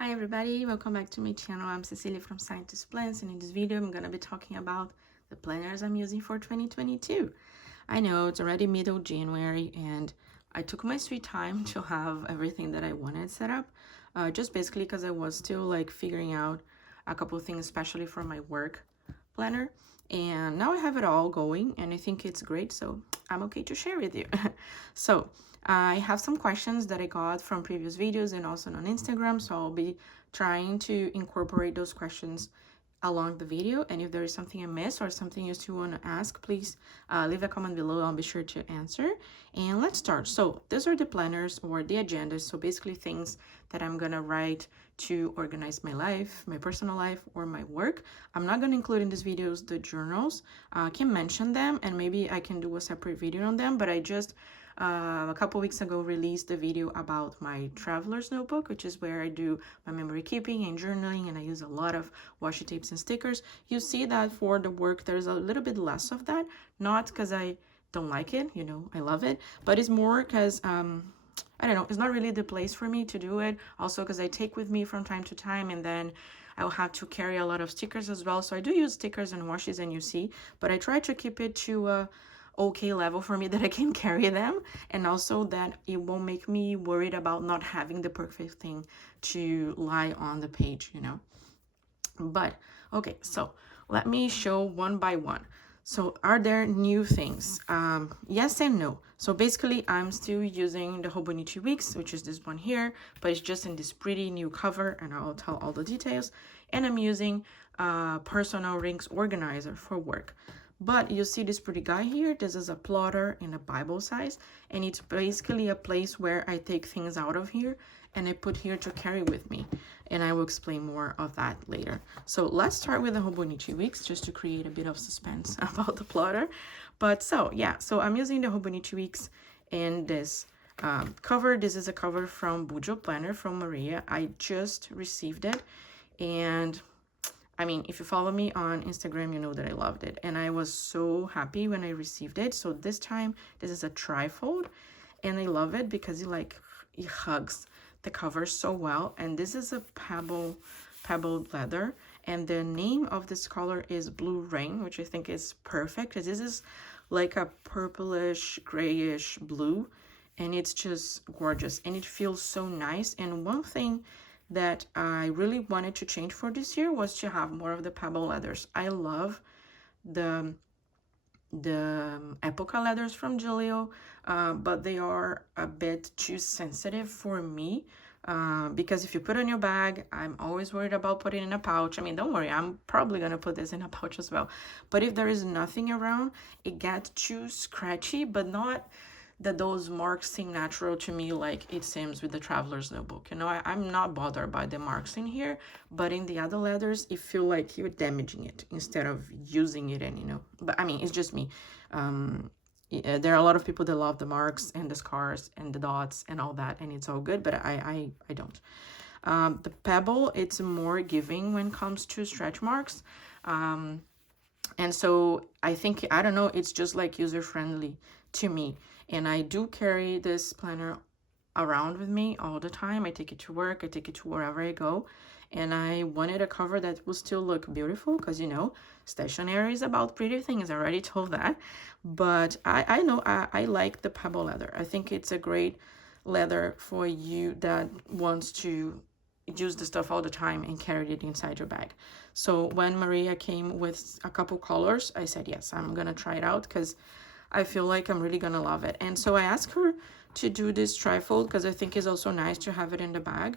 Hi everybody, welcome back to my channel. I'm Cecilia from Scientist Plans, and in this video I'm gonna be talking about the planners I'm using for 2022. I know it's already middle January and I took my sweet time to have everything that I wanted set up, just basically because I was still like figuring out a couple of things, especially for my work planner. And now I have it all going and I think it's great, so I'm okay to share with you. So I have some questions that I got from previous videos and also on Instagram, so I'll be trying to incorporate those questions along the video. And if there is something I missed or something you still want to ask, please leave a comment below. I'll be sure to answer. And let's start. So these are the planners or the agendas, so basically things that I'm gonna write to organize my life, my personal life, or my work. I'm not gonna include in these videos the journals. I can mention them and maybe I can do a separate video on them, but I just a couple weeks ago released a video about my traveler's notebook, which is where I do my memory keeping and journaling, and I use a lot of washi tapes and stickers. You see that for the work there's a little bit less of that, not because I don't like it, you know, I love it, but it's more because I don't know, it's not really the place for me to do it. Also because I take with me from time to time, and then I'll have to carry a lot of stickers as well. So I do use stickers and washes, and you see, but I try to keep it to a okay level for me that I can carry them, and also that it won't make me worried about not having the perfect thing to lie on the page, you know. But okay, so let me show one by one. So are there new things? Yes and no. So basically I'm still using the Hobonichi Weeks, which is this one here, but it's just in this pretty new cover, and I'll tell all the details. And I'm using personal rings organizer for work. But you see this pretty guy here, this is a plotter in a Bible size, and it's basically a place where I take things out of here and I put here to carry with me, and I will explain more of that later. So let's start with the Hobonichi Weeks just to create a bit of suspense about the plotter. But so yeah, so I'm using the Hobonichi Weeks in this cover. This is a cover from Bujo Planner from Maria. I just received it, and I mean, if you follow me on Instagram, you know that I loved it. And I was so happy when I received it. So this time, this is a trifold. And I love it because it hugs the cover so well. And this is a pebbled leather. And the name of this color is Blue Rain, which I think is perfect. This is like a purplish, grayish blue. And it's just gorgeous. And it feels so nice. And one thing that I really wanted to change for this year was to have more of the pebble leathers. I love the Epoca leathers from Giglio, but they are a bit too sensitive for me, because if you put on your bag, I'm always worried about putting in a pouch. I mean, don't worry, I'm probably gonna put this in a pouch as well, but if there is nothing around, it gets too scratchy, but not that those marks seem natural to me like it seems with the traveler's notebook. You know, I'm not bothered by the marks in here, but in the other leathers it feel like you're damaging it instead of using it. And you know, but I mean, it's just me. There are a lot of people that love the marks and the scars and the dots and all that, and it's all good, but I don't. The pebble, it's more giving when it comes to stretch marks, and so I think, I don't know, it's just like user friendly to me. And I do carry this planner around with me all the time. I take it to work, I take it to wherever I go, and I wanted a cover that will still look beautiful, because you know, stationery is about pretty things, I already told that. But I know I like the pebble leather. I think it's a great leather for you that wants to use the stuff all the time and carry it inside your bag. So when Maria came with a couple colors, I said yes, I'm gonna try it out because I feel like I'm really gonna love it. And so I asked her to do this trifold because I think it's also nice to have it in the bag.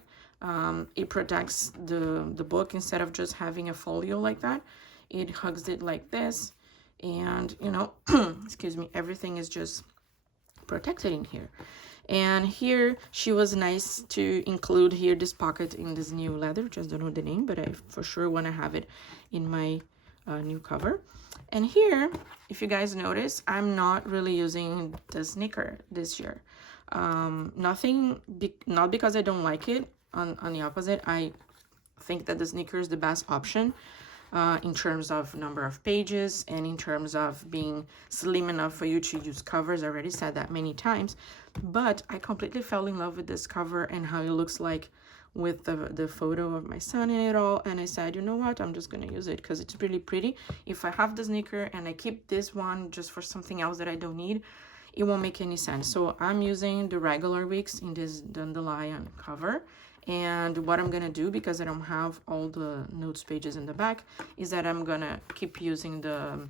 It protects the book instead of just having a folio like that. It hugs it like this, and you know, excuse me, everything is just protected in here. And here she was nice to include here this pocket in this new leather, just don't know the name, but I for sure want to have it in my new cover. And here, if you guys notice, I'm not really using the sneaker this year. Not because I don't like it. On the opposite, I think that the sneaker is the best option in terms of number of pages and in terms of being slim enough for you to use covers. I already said that many times, but I completely fell in love with this cover and how it looks like with the photo of my son in it all, and I said, you know what, I'm just gonna use it because it's really pretty. If I have the sneaker and I keep this one just for something else that I don't need, it won't make any sense. So I'm using the regular wicks in this dandelion cover. And what I'm gonna do, because I don't have all the notes pages in the back, is that I'm gonna keep using the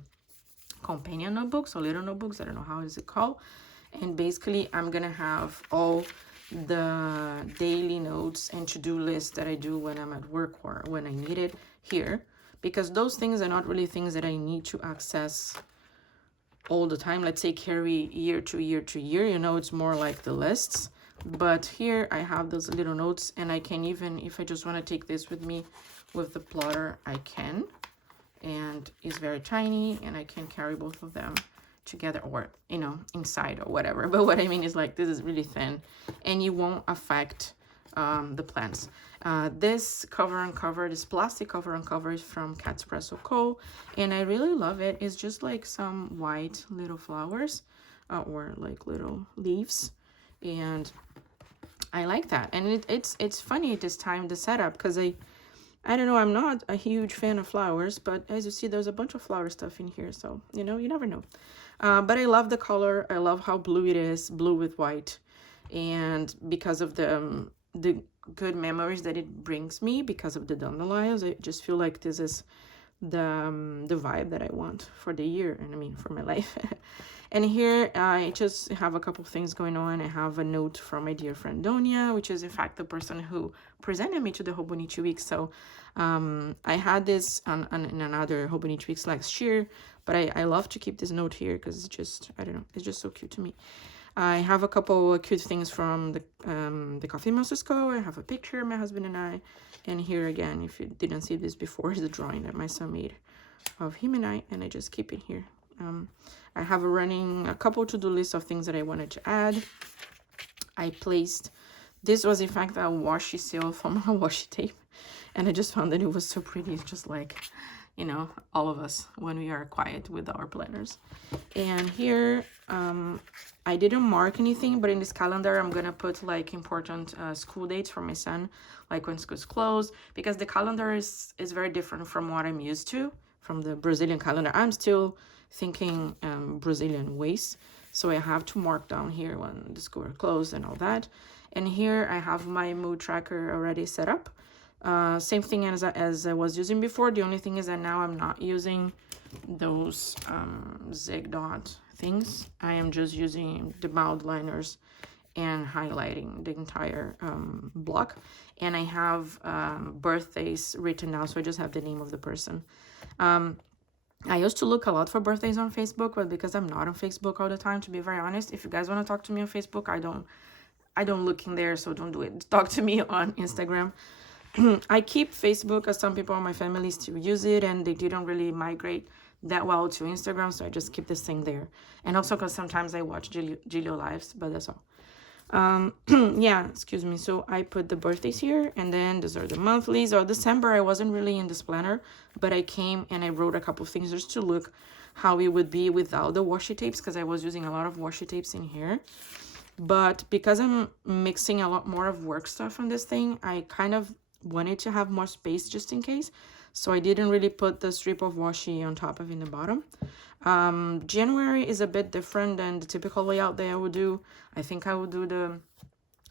companion notebooks or little notebooks, I don't know how is it called. And basically I'm gonna have all the daily notes and to-do lists that I do when I'm at work or when I need it here, because those things are not really things that I need to access all the time. Let's say carry year to year to year, you know, it's more like the lists. But here I have those little notes, and I can even, if I just want to take this with me with the plotter, I can. And it's very tiny, and I can carry both of them together, or, you know, inside or whatever. But what I mean is, like, this is really thin, and it won't affect the plants. This cover on cover, this plastic cover on cover is from Catspresso Co. And I really love it. It's just like some white little flowers or like little leaves. And I like that. And it's funny this time, the setup, because I don't know, I'm not a huge fan of flowers, but as you see, there's a bunch of flower stuff in here. So, you know, you never know. But I love the color. I love how blue it is, blue with white. And because of the good memories that it brings me, because of the dandelions, I just feel like this is the vibe that I want for the year, and I mean for my life. And here I just have a couple things going on. I have a note from my dear friend Donia, which is in fact the person who presented me to the Hobonichi week. So I had this in another Hobonichi weeks last year, but I love to keep this note here because it's just, I don't know, it's just so cute to me. I have a couple of cute things from the Coffee Monsters Co. I have a picture, my husband and I. And here again, if you didn't see this before, is the drawing that my son made of him and I just keep it here. I have a couple to-do lists of things that I wanted to add. I placed, this was in fact a washi sale from a washi tape, and I just found that it was so pretty. It's just like, you know, all of us when we are quiet with our planners. And here I didn't mark anything, but in this calendar I'm gonna put like important school dates for my son, like when school's closed, because the calendar is very different from what I'm used to from the Brazilian calendar. I'm still thinking Brazilian ways, so I have to mark down here when the school are closed and all that. And here I have my mood tracker already set up. Same thing as I was using before. The only thing is that now I'm not using those zig dot things. I am just using the mild liners and highlighting the entire block. And I have birthdays written down, so I just have the name of the person. I used to look a lot for birthdays on Facebook, but because I'm not on Facebook all the time, to be very honest, if you guys want to talk to me on Facebook, I don't look in there, so don't do it. Talk to me on Instagram. I keep Facebook, as some people in my family still use it, and they didn't really migrate that well to Instagram, so I just keep this thing there. And also because sometimes I watch Gilio lives, but that's all. Yeah, excuse me. So I put the birthdays here, and then these are the monthlies. Or December, I wasn't really in this planner, but I came and I wrote a couple things just to look how it would be without the washi tapes, because I was using a lot of washi tapes in here. But because I'm mixing a lot more of work stuff on this thing, I kind of wanted to have more space just in case. So I didn't really put the strip of washi on top of in the bottom. January is a bit different than the typical layout that I would do. I think I would do the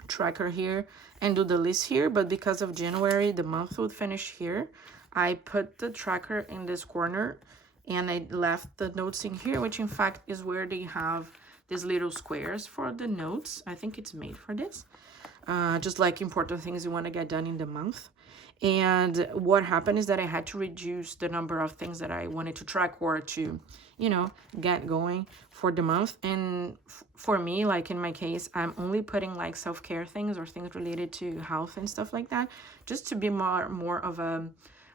tracker here and do the list here, but because of January, the month would finish here. I put the tracker in this corner and I left the notes in here, which in fact is where they have these little squares for the notes. I think it's made for this. Just like important things you want to get done in the month. And what happened is that I had to reduce the number of things that I wanted to track or to, you know, get going for the month. And for me, like in my case, I'm only putting like self-care things or things related to health and stuff like that, just to be more of a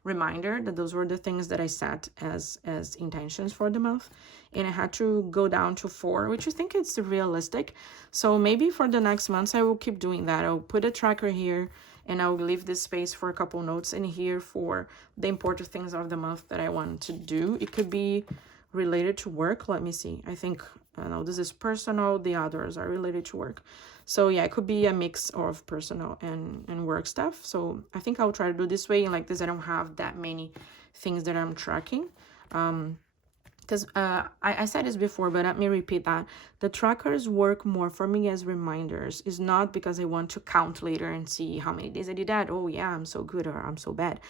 reminder that those were the things that I set as intentions for the month. And I had to go down to 4, which I think it's realistic. So maybe for the next months, I will keep doing that. I'll put a tracker here, and I'll leave this space for a couple notes in here for the important things of the month that I want to do. It could be related to work. Let me see. I think know, this is personal, the others are related to work. So yeah, it could be a mix of personal and work stuff. So I think I'll try to do this way. And like this, I don't have that many things that I'm tracking. Because I said this before, but let me repeat that. The trackers work more for me as reminders. It's not because I want to count later and see how many days I did that. Oh yeah, I'm so good or I'm so bad.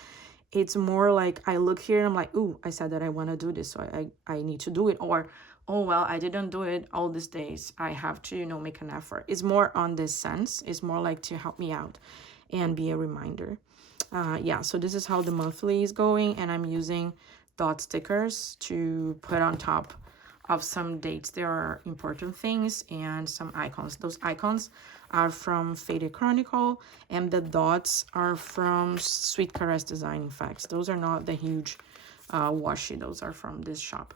It's more like I look here and I'm like, ooh, I said that I want to do this, so I need to do it. Or, oh, well, I didn't do it all these days. I have to, you know, make an effort. It's more on this sense. It's more like to help me out and be a reminder. Yeah, so this is how the monthly is going, and I'm using dot stickers to put on top of some dates. There are important things and some icons. Those icons are from Faded Chronicle, and the dots are from Sweet Caress Design. In fact, those are not the huge washi. Those are from this shop,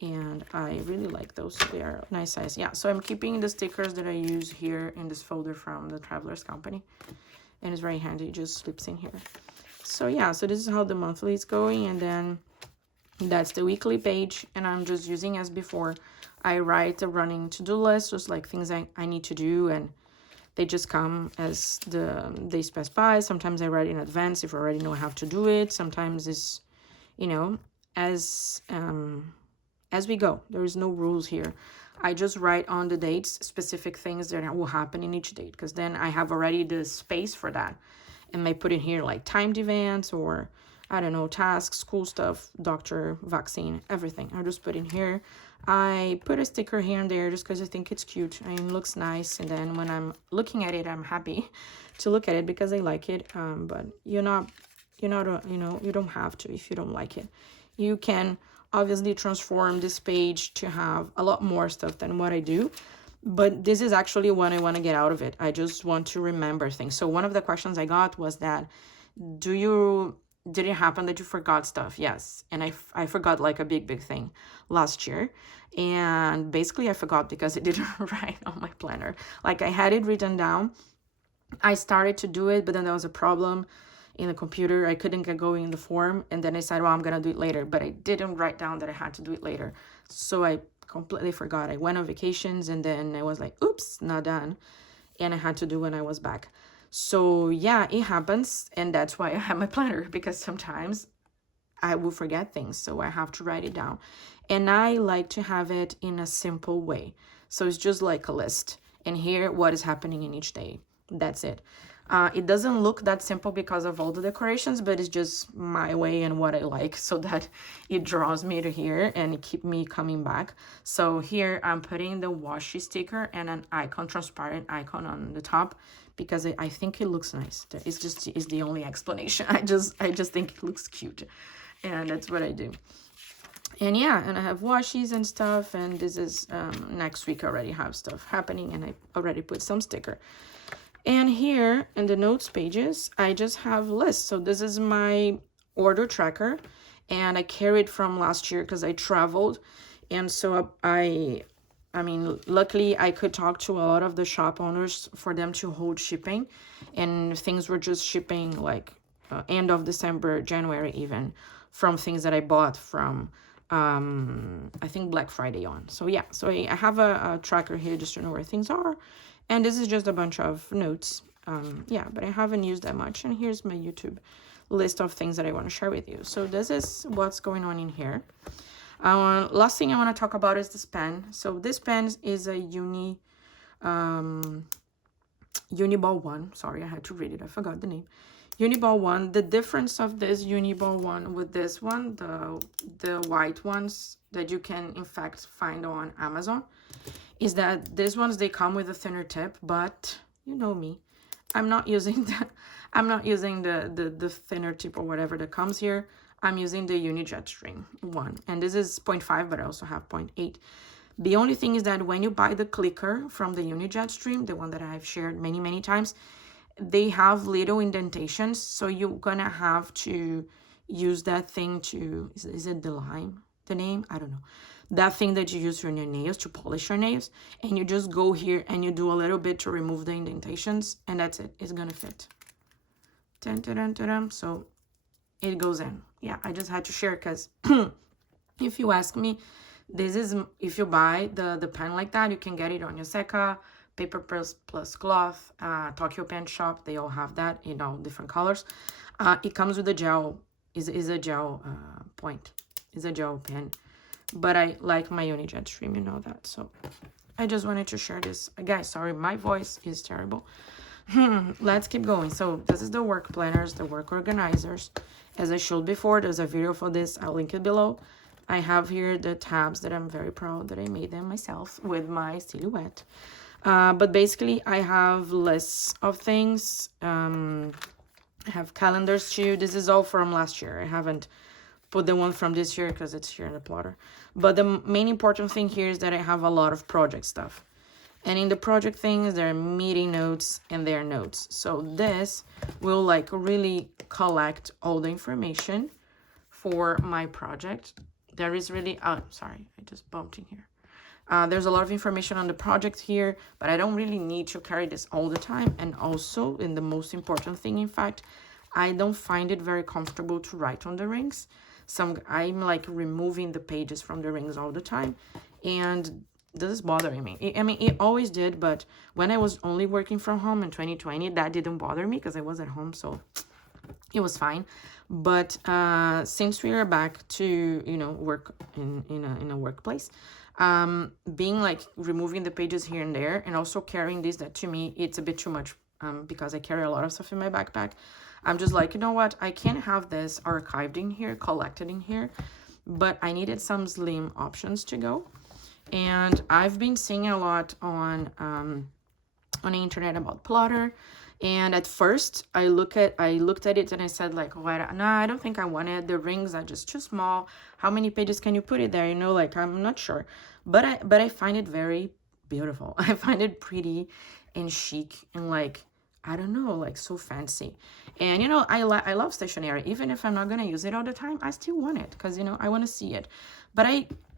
and I really like those. They are nice size. Yeah, so I'm keeping the stickers that I use here in this folder from the Traveler's Company, and it's very handy. It just slips in here. So yeah, so this is how the monthly is going, and then that's the weekly page, and I'm just using as before. I write a running to-do list, just like things I need to do, and they just come as the days pass by. Sometimes I write in advance if I already know I have to do it. Sometimes it's, you know, as we go. There is no rules here. I just write on the dates specific things that will happen in each date, because then I have already the space for that. And I put in here like timed events, or I don't know, tasks, school stuff, doctor, vaccine, everything. I just put in here. I put a sticker here and there just because I think it's cute and it looks nice. And then when I'm looking at it, I'm happy to look at it because I like it. But you know, you don't have to if you don't like it. You can obviously transform this page to have a lot more stuff than what I do. But this is actually what I want to get out of it. I just want to remember things. So one of the questions I got was that, did it happen that you forgot stuff? Yes. And I forgot like a big thing last year. And basically I forgot because I didn't write on my planner. Like I had it written down. I started to do it, but then there was a problem in the computer. I couldn't get going in the form. And then I said, well, I'm going to do it later. But I didn't write down that I had to do it later. So I completely forgot. I went on vacations and then I was like, oops, not done. And I had to do when I was back. So yeah, it happens, and that's why I have my planner, because sometimes I will forget things, so I have to write it down. And I like to have it in a simple way. So it's just like a list, and here what is happening in each day. That's it. It doesn't look that simple because of all the decorations, but it's just my way and what I like, so that it draws me to here and it keeps me coming back. So here I'm putting the washi sticker and an icon, transparent icon on the top, because I think it looks nice. It's the only explanation. I just think it looks cute, and that's what I do. And yeah, and I have washies and stuff, and this is next week I already have stuff happening, and I already put some sticker. And here in the notes pages, I just have lists. So this is my order tracker, and I carried from last year because I traveled. And so I mean, luckily I could talk to a lot of the shop owners for them to hold shipping, and things were just shipping like end of December, January even, from things that I bought from I think Black Friday on. So yeah, so I have a tracker here just to know where things are. And this is just a bunch of notes. Yeah, but I haven't used that much. And here's my YouTube list of things that I want to share with you. So this is what's going on in here. Last thing I want to talk about is this pen. So this pen is a Uniball 1. Sorry, I had to read it. I forgot the name. Uniball 1. The difference of this Uniball 1 with this one, the white ones that you can in fact find on Amazon, is that these ones, they come with a thinner tip, but you know me, I'm not using the thinner tip or whatever that comes here. I'm using the Unijet string one, and this is 0.5, but I also have 0.8. The only thing is that when you buy the clicker from the Unijet stream, the one that I've shared many times, they have little indentations, so you're gonna have to use that thing to, is it the lime, the name? I don't know. That thing that you use on your nails to polish your nails, and you just go here and you do a little bit to remove the indentations, and that's it. It's gonna fit. Dun, dun, dun, dun, dun. So it goes in. Yeah, I just had to share because if you ask me, This is, if you buy the pen like that, you can get it on Yoseka, Paper Plus Cloth, Tokyo Pen Shop. They all have that in all different colors. It comes with a gel, is a gel point, is a gel pen. But I like my Unijet Stream, you know that. So I just wanted to share this. Guys, sorry, my voice is terrible. Let's keep going. So this is the work planners, the work organizers. As I showed before, there's a video for this. I'll link it below. I have here the tabs that I'm very proud that I made them myself with my silhouette. But basically, I have lists of things. I have calendars too. This is all from last year. I haven't put the one from this year because it's here in the plotter. But the main important thing here is that I have a lot of project stuff. And in the project things, there are meeting notes and their notes. So this will like really collect all the information for my project. There is really, sorry, I just bumped in here. There's a lot of information on the project here, but I don't really need to carry this all the time. And also, in the most important thing, in fact, I don't find it very comfortable to write on the rings. I'm like removing the pages from the rings all the time, and this is bothering me. I mean, it always did, but when I was only working from home in 2020, that didn't bother me because I was at home, so it was fine. But since we are back to, you know, work in a workplace, being like removing the pages here and there, and also carrying this, that to me it's a bit too much, because I carry a lot of stuff in my backpack. I'm just like, you know what, I can't have this archived in here, collected in here, but I needed some slim options to go. And I've been seeing a lot on the internet about plotter. And at first I looked at it and I said like, what? No, I don't think I want it. The rings are just too small. How many pages can you put it there? You know, like, I'm not sure. But I find it very beautiful. I find it pretty and chic and like, I don't know, like so fancy. And you know, I love stationery. Even if I'm not gonna use it all the time, I still want it because, you know, I want to see it. But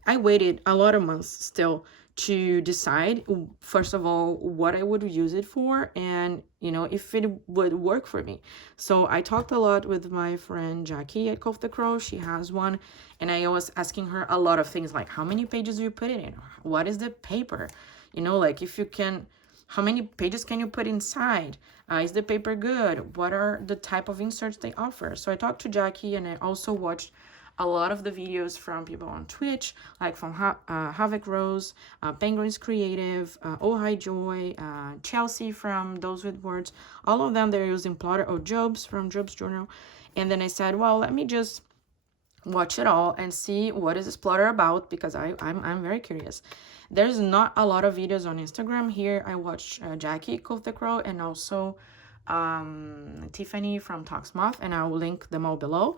I waited a lot of months still to decide, first of all, what I would use it for, and, you know, if it would work for me. So I talked a lot with my friend Jackie at Cough the Crow. She has one, and I was asking her a lot of things like, how many pages do you put it in? What is the paper? You know, like, if you can, how many pages can you put inside? Is the paper good? What are the type of inserts they offer? So I talked to Jackie, and I also watched a lot of the videos from people on Twitch, like from Havoc Rose, Penguins Creative, Oh Hi Joy, Chelsea from Those With Words. All of them, they're using Plotter, or Jobs from Jobs Journal. And then I said, well, let me just watch it all and see what is this plotter about, because I'm very curious. There's not a lot of videos on Instagram. Here I watched Jackie Cough the Crow, and also Tiffany from Talks Moth, and I will link them all below.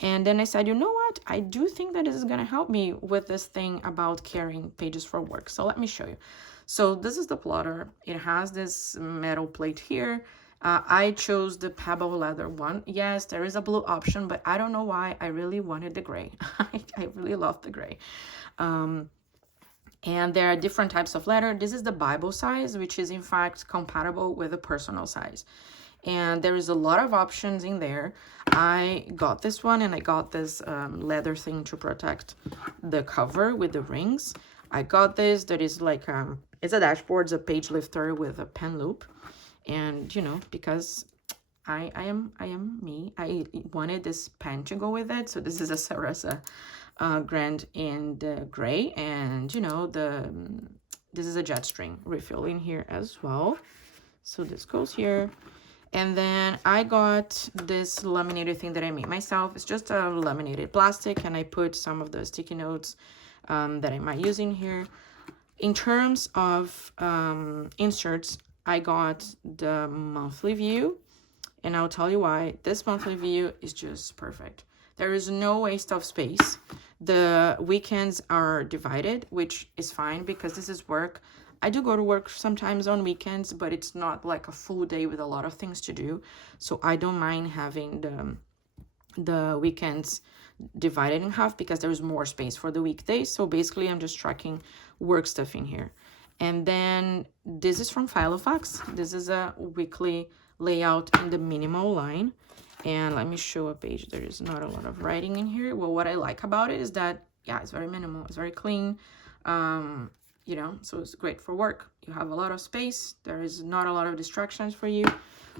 And then I said, you know what? I do think that this is going to help me with this thing about carrying pages for work. So let me show you. So this is the plotter. It has this metal plate here. I chose the pebble leather one. Yes, there is a blue option, but I don't know why. I really wanted the gray. I really love the gray. And there are different types of leather. This is the Bible size, which is in fact compatible with the personal size. And there is a lot of options in there. I got this one, and I got this leather thing to protect the cover with the rings. I got this that is like, it's a dashboard, it's a page lifter with a pen loop. And, you know, because I am me, I wanted this pen to go with it. So this is a Sarasa Grand in the gray. And, you know, this is a jet string refill in here as well. So this goes here. And then I got this laminated thing that I made myself. It's just a laminated plastic, and I put some of the sticky notes that I might use in here. In terms of inserts, I got the monthly view, and I'll tell you why. This monthly view is just perfect. There is no waste of space. The weekends are divided, which is fine because this is work. I do go to work sometimes on weekends, but it's not like a full day with a lot of things to do. So I don't mind having the weekends divided in half because there's more space for the weekdays. So basically I'm just tracking work stuff in here. And then this is from Filofax. This is a weekly layout in the minimal line. And let me show a page. There is not a lot of writing in here. Well, what I like about it is that yeah, it's very minimal. It's very clean. You know, so it's great for work. You have a lot of space. There is not a lot of distractions for you.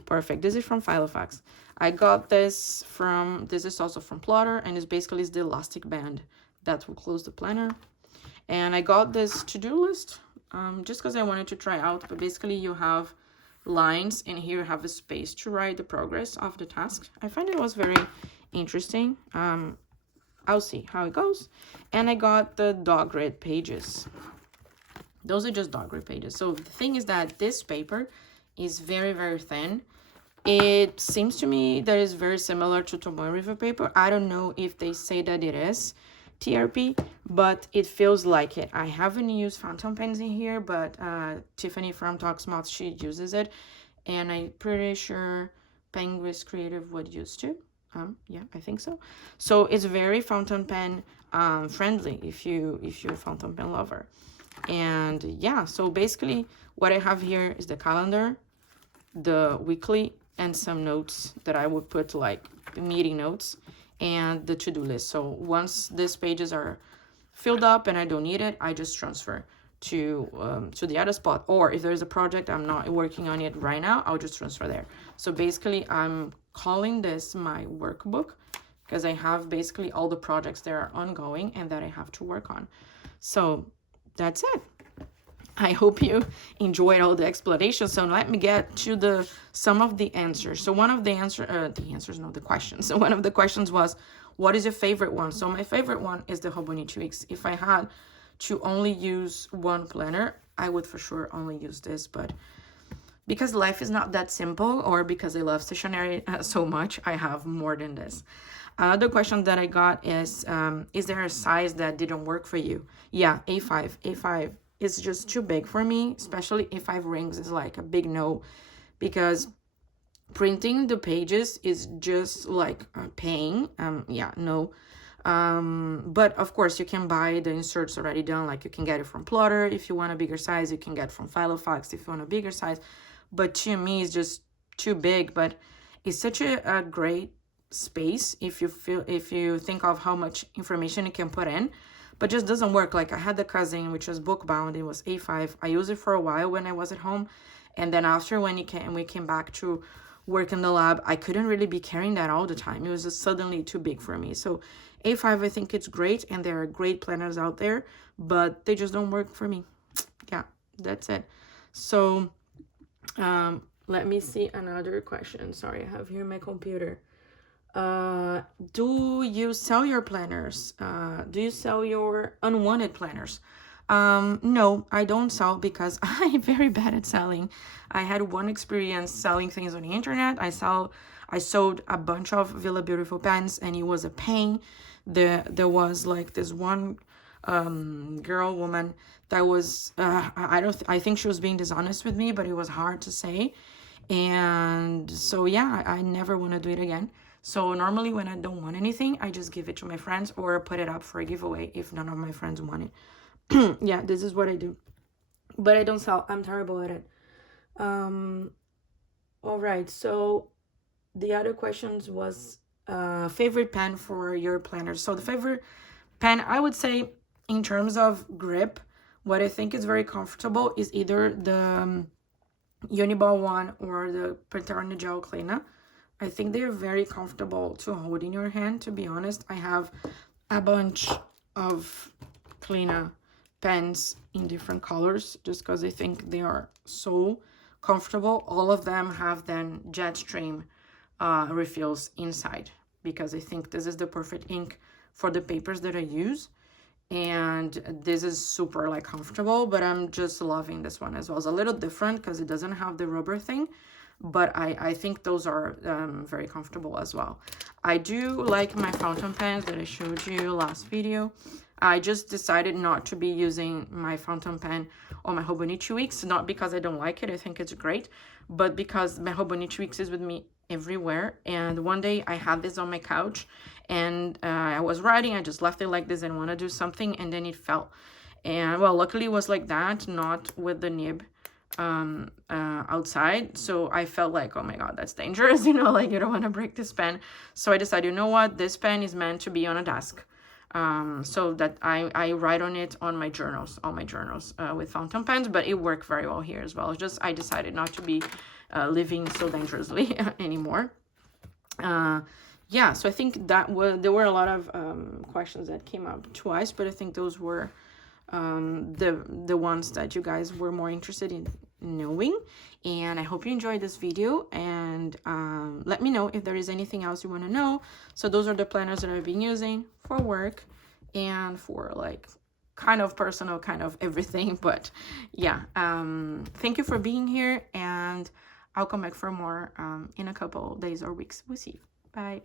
Perfect. This is from Filofax. I got this from, this is also from Plotter, and it's basically the elastic band that will close the planner. And I got this to-do list just because I wanted to try out. But basically you have lines, and here you have a space to write the progress of the task. I find it was very interesting. I'll see how it goes. And I got the dog grid pages. Those are just dog grid pages. So the thing is that this paper is very, very thin. It seems to me that it's very similar to Tomoe River paper. I don't know if they say that it is TRP, but it feels like it. I haven't used fountain pens in here, but Tiffany from Talksmouth, she uses it, and I'm pretty sure Penguins Creative would use too. Yeah, I think so. So it's very fountain pen friendly if you're a fountain pen lover. And yeah, so basically what I have here is the calendar, the weekly, and some notes that I would put like meeting notes, and the to-do list. So once these pages are filled up and I don't need it, I just transfer to the other spot. Or if there's a project I'm not working on it right now, I'll just transfer there. So basically I'm calling this my workbook because I have basically all the projects that are ongoing and that I have to work on. So that's it. I hope you enjoyed all the explanations. So let me get to some of the answers. So one of the questions. So one of the questions was, what is your favorite one? So my favorite one is the Hobonichi Weeks. If I had to only use one planner, I would for sure only use this. But because life is not that simple, or because I love stationery so much, I have more than this. Another question that I got is there a size that didn't work for you? Yeah, A5. A5 is just too big for me, especially A5 rings is like a big no, because printing the pages is just like a pain. Yeah, no. But of course you can buy the inserts already done, like you can get it from Plotter if you want a bigger size, you can get from Filofax if you want a bigger size. But to me it's just too big. But it's such a great space if you think of how much information you can put in, but just doesn't work. Like I had the cousin which was book bound, it was A5. I used it for a while when I was at home, and then after when we came back to work in the lab, I couldn't really be carrying that all the time. It was just suddenly too big for me. So A5, I think it's great, and there are great planners out there, but they just don't work for me. Yeah, that's it. So let me see another question. Sorry, I have here my computer. Do you sell your planners? Do you sell your unwanted planners? No, I don't sell because I'm very bad at selling. I had one experience selling things on the internet. I sold a bunch of Villa Beautiful pens, and it was a pain. There was like this one woman that was I think she was being dishonest with me, but it was hard to say. And so yeah, I never want to do it again. So normally when I don't want anything, I just give it to my friends or put it up for a giveaway if none of my friends want it. Yeah, this is what I do. But I don't sell. I'm terrible at it. All right, so the other questions was favorite pen for your planners. So the favorite pen, I would say in terms of grip, what I think is very comfortable is either the Uniball one or the Pentarona Gel Cleaner. I think they're very comfortable to hold in your hand, to be honest. I have a bunch of Cleaner pens in different colors just because I think they are so comfortable. All of them have then Jetstream refills inside because I think this is the perfect ink for the papers that I use. And this is super like comfortable, but I'm just loving this one as well. It's a little different because it doesn't have the rubber thing, but I think those are very comfortable as well. I do like my fountain pens that I showed you last video. I just decided not to be using my fountain pen on my Hobonichi Weeks, not because I don't like it, I think it's great, but because my Hobonichi Weeks is with me everywhere. And one day I had this on my couch and I was writing, I just left it like this and want to do something, and then it fell. And well, luckily it was like that, not with the nib outside. So I felt like, oh my god, that's dangerous, you know, like you don't want to break this pen. So I decided, you know what, this pen is meant to be on a desk. so that I write on it on my journals, all my journals with fountain pens, but it worked very well here as well. It's just I decided not to be living so dangerously anymore. Yeah, so I think that there were a lot of questions that came up twice, but I think those were the ones that you guys were more interested in knowing. And I hope you enjoyed this video, and let me know if there is anything else you want to know. So those are the planners that I've been using for work and for like kind of personal, kind of everything. But yeah, thank you for being here, and I'll come back for more in a couple days or weeks. We'll see you. Bye.